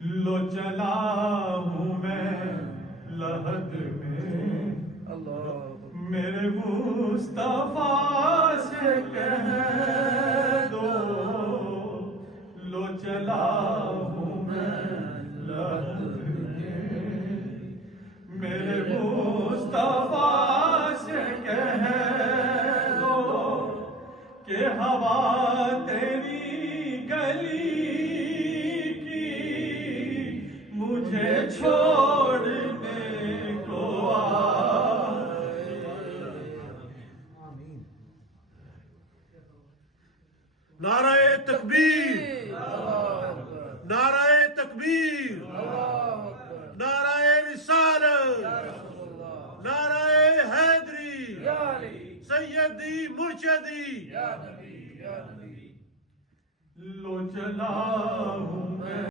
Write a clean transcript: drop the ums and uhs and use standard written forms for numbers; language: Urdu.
لو چلا ہوں میں لحد میں میرے مصطفیٰ سے کہہ دو، لو چلا ہوں میں لحد میں میرے مصطفیٰ سے کہہ دو کہ ہوا تیری گلی کی مجھے چھوڑنے کو آئی۔ نعرہ تکبیر، نعرہ تکبیر، نعرہ رسالت، نعرہ حیدری، سیدی مرشدی۔ لو چلا ہوں میں